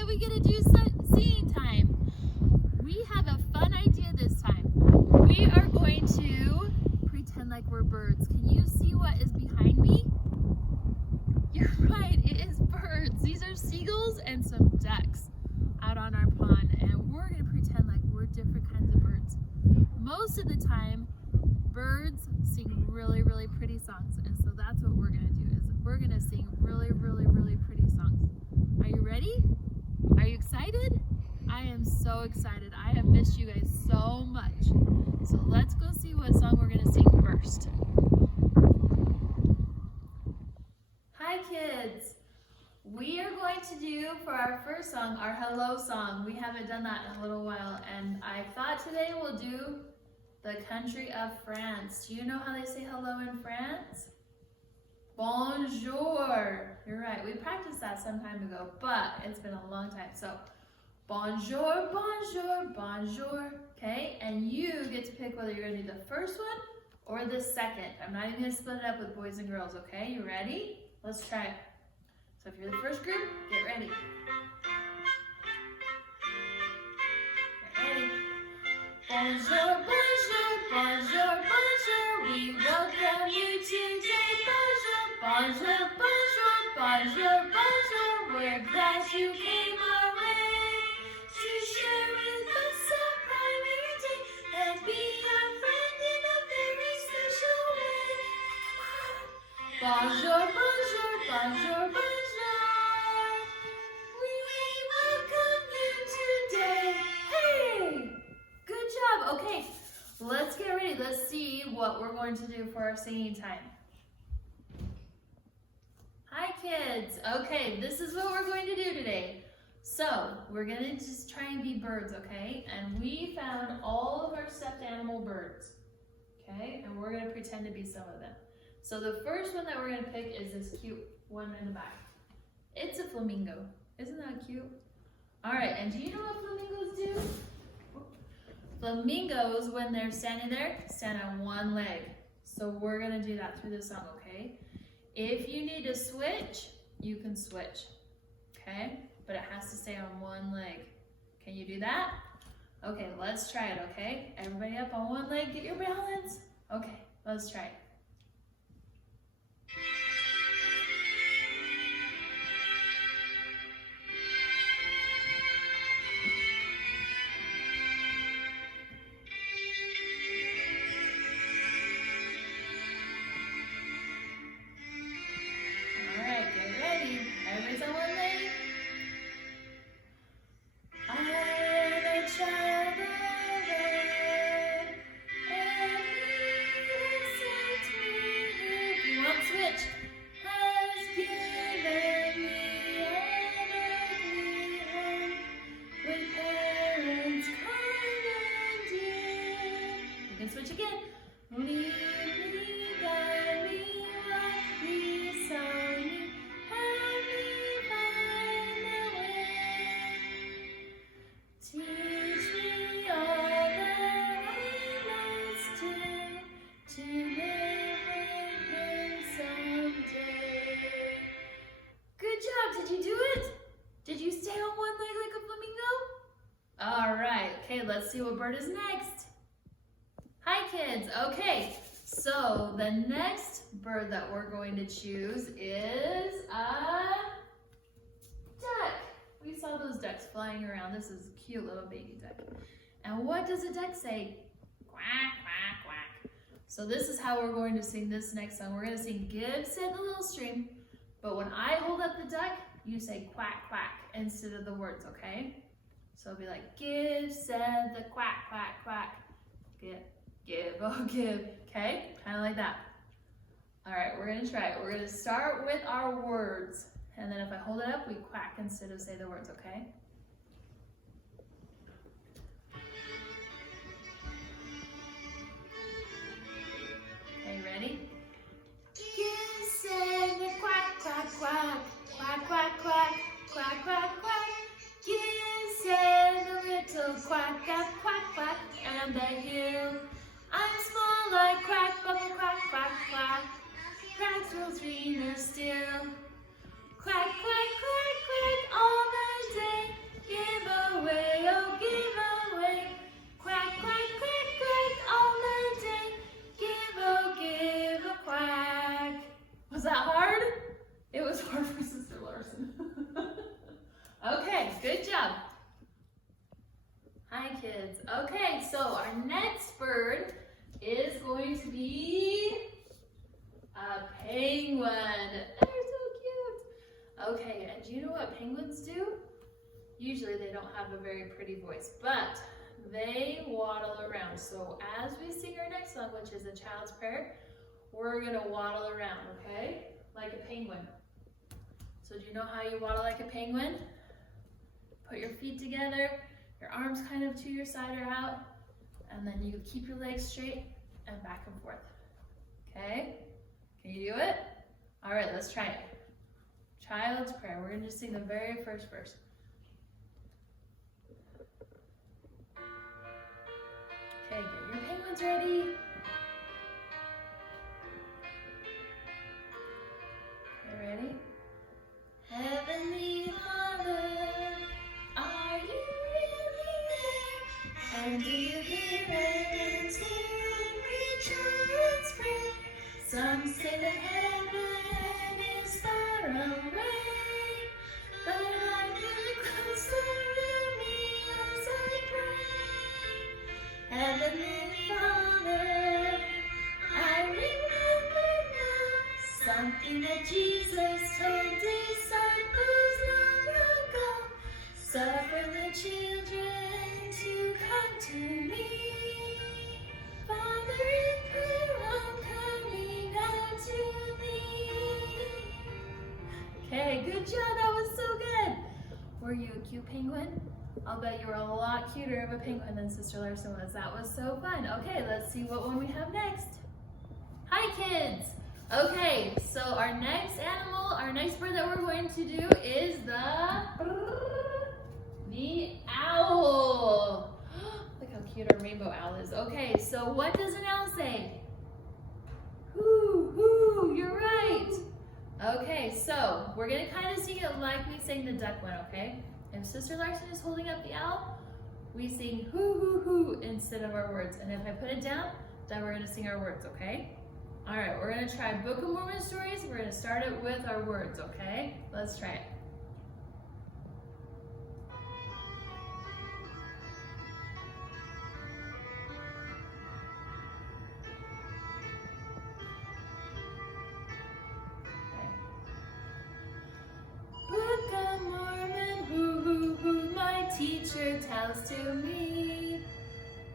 that we get to do singing time. We have a fun idea this time. We are going to pretend like we're birds. Can you see what is behind me? You're right, it is birds. These are seagulls and some ducks out on our pond, and we're going to pretend like we're different kinds of birds. Most of the time, birds sing really, really pretty songs, and so that's what we're going to do, is we're going to sing really, really, really pretty songs. Are you ready? Are you excited? I am so excited. I have missed you guys so much. So let's go see what song we're going to sing first. Hi kids. We are going to do, for our first song, our hello song. We haven't done that in a little while, and I thought today we'll do the country of France. Do you know how they say hello in France? Bonjour. You're right. We practiced that some time ago, but it's been a long time. So, bonjour, bonjour, bonjour. Okay, and you get to pick whether you're going to do the first one or the second. I'm not even going to split it up with boys and girls, okay? You ready? Let's try it. So if you're the first group, get ready. Get ready. Bonjour, bonjour, bonjour, bonjour. We welcome you today. Bonjour, bonjour, bonjour, bonjour, bonjour. We're glad you came our way to share with us a private day and be our friend in a very special way. Bonjour, bonjour, bonjour, bonjour. Okay, let's get ready. Let's see what we're going to do for our singing time. Hi kids. Okay, this is what we're going to do today. So, we're going to just try and be birds, okay? And we found all of our stuffed animal birds, okay? And we're going to pretend to be some of them. So the first one that we're going to pick is this cute one in the back. It's a flamingo. Isn't that cute? All right, and do you know what flamingos do? Flamingos, when they're standing there, stand on one leg. So we're gonna do that through the song, okay? If you need to switch, you can switch, okay? But it has to stay on one leg. Can you do that? Okay, let's try it, okay? Everybody up on one leg, get your balance. Okay, let's try it. Switch again. Lead me, guide me, walk beside me, help me find the way. Teach me all that I must do to live with him someday. Good job. Did you do it? Did you stay on one leg like a flamingo? All right. Okay, let's see what bird is next. Hi kids, okay, so the next bird that we're going to choose is a duck. We saw those ducks flying around. This is a cute little baby duck. And what does a duck say? Quack, quack, quack. So this is how we're going to sing this next song. We're going to sing Give, Said the Little Stream, but when I hold up the duck, you say quack, quack instead of the words, okay? So it'll be like, Give, said the quack, quack, quack. Give, oh give, okay? Kind of like that. All right, we're gonna try it. We're gonna start with our words, and then if I hold it up, we quack instead of say the words, okay? Okay, ready? Give, say the quack, quack, quack, quack, quack, quack, quack, quack, quack. Give, say the little quack, quack, quack, quack, and the hill. I'm small like quack, bubble quack, quack, quack. Cracks will greener still. Quack, quack, quack, quack all the day. our next bird is going to be a penguin. They're so cute. Okay, and do you know what penguins do? Usually they don't have a very pretty voice, but they waddle around. So as we sing our next song, which is a child's prayer, we're gonna waddle around, okay? Like a penguin. So do you know how you waddle like a penguin? Put your feet together, your arms kind of to your side or out, and then you keep your legs straight and back and forth. Okay? Can you do it? All right, let's try it. Child's prayer. We're gonna just sing the very first verse. Okay, get your penguins ready. Okay, ready? Heavenly Father, are you really there? And do you hear and hear children's prayer? Some say that heaven is far away, but I'm really closer to me as I pray. Heavenly Father, I remember now something that Jesus told disciples long ago. Suffer the children to come to me. Father, in prayer I'm coming out to thee. Okay, good job. That was so good. Were you a cute penguin? I'll bet you were a lot cuter of a penguin than Sister Larson was. That was so fun. Okay, let's see what one we have next. Hi, kids. Okay, so our next animal, our next bird that we're going to do is the owl. Look how cute our rainbow owl is. Okay, so what does an owl say? Hoo, hoo, you're right. Okay, so we're gonna kind of sing it like we sang the duck one, okay? If Sister Larson is holding up the owl, we sing hoo, hoo, hoo instead of our words. And if I put it down, then we're gonna sing our words, okay? All right, we're gonna try Book of Mormon stories. We're gonna start it with our words, okay? Let's try it. Book of Mormon, hoo, hoo, hoo, my teacher tells to me.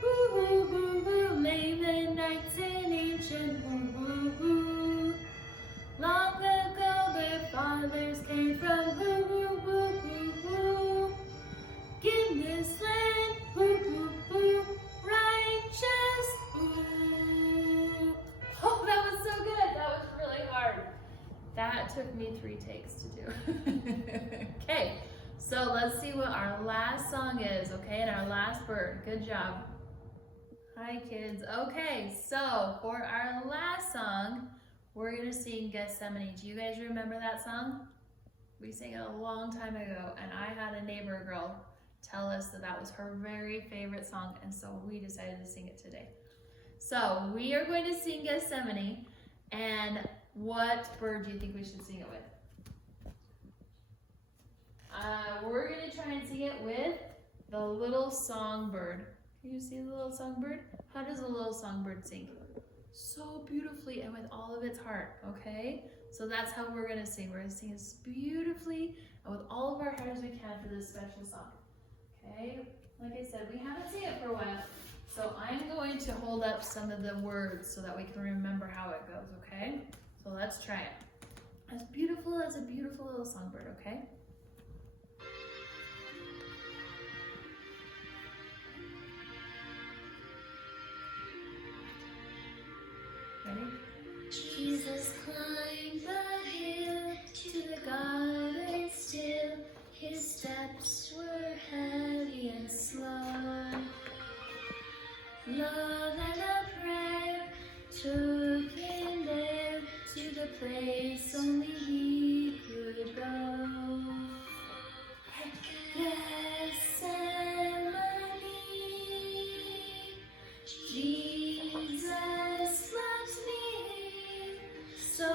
Hoo, hoo, hoo, hoo, Laban nights in ancient hoo, hoo, hoo. Long ago their fathers came from hoo, hoo, hoo, hoo, hoo. Give this land, hoo, hoo, hoo, righteous, hoo. Oh, that was so good. That was really hard. That took me 3 takes to do. Okay, so let's see what our last song is, okay, and our last bird. Good job. Hi, kids. Okay, so for our last song, we're gonna sing Gethsemane. Do you guys remember that song? We sang it a long time ago, and I had a neighbor girl tell us that that was her very favorite song, and so we decided to sing it today. So we are going to sing Gethsemane, and what bird do you think we should sing it with? We're gonna try and sing it with the little songbird. Can you see the little songbird? How does a little songbird sing? So beautifully and with all of its heart, okay? So that's how we're gonna sing. We're gonna sing as beautifully and with all of our heart as we can for this special song, okay? Like I said, we haven't seen it for a while, so I'm going to hold up some of the words so that we can remember how it goes, okay? So let's try it. As beautiful as a beautiful little songbird, okay? Ready? Jesus climbed the hill to the garden still. His steps were heavy and slow. Love and a prayer took him there to the place only he could go. Gethsemane, Jesus loves me, so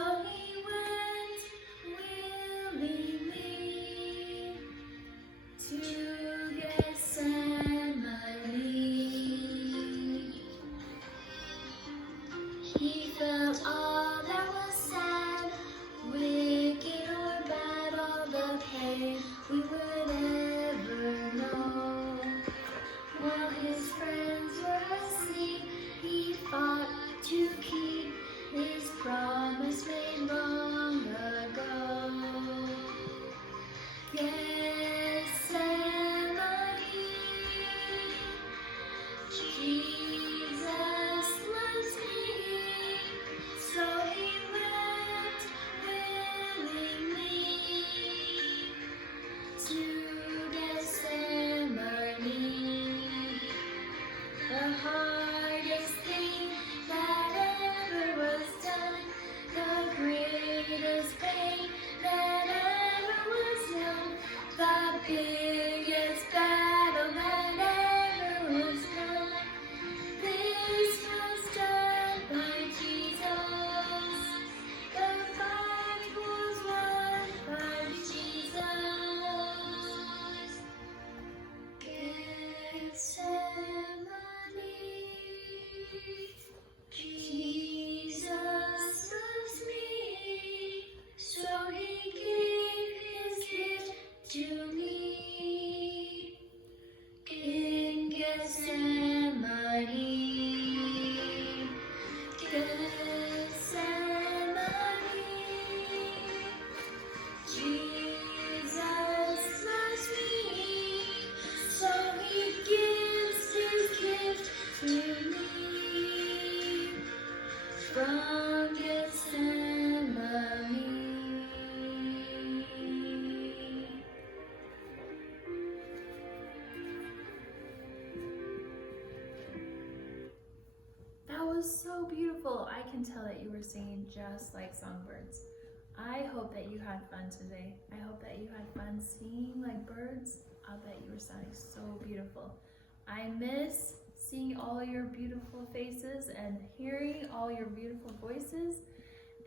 so beautiful. I can tell that you were singing just like songbirds. I hope that you had fun today. I hope that you had fun singing like birds. I'll bet you were sounding so beautiful. I miss seeing all your beautiful faces and hearing all your beautiful voices,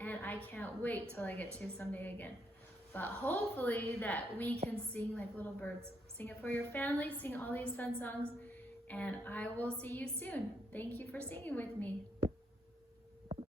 and I can't wait till I get to someday again. But hopefully that we can sing like little birds. Sing it for your family, sing all these fun songs, and I will see you soon. Thank you for singing with me.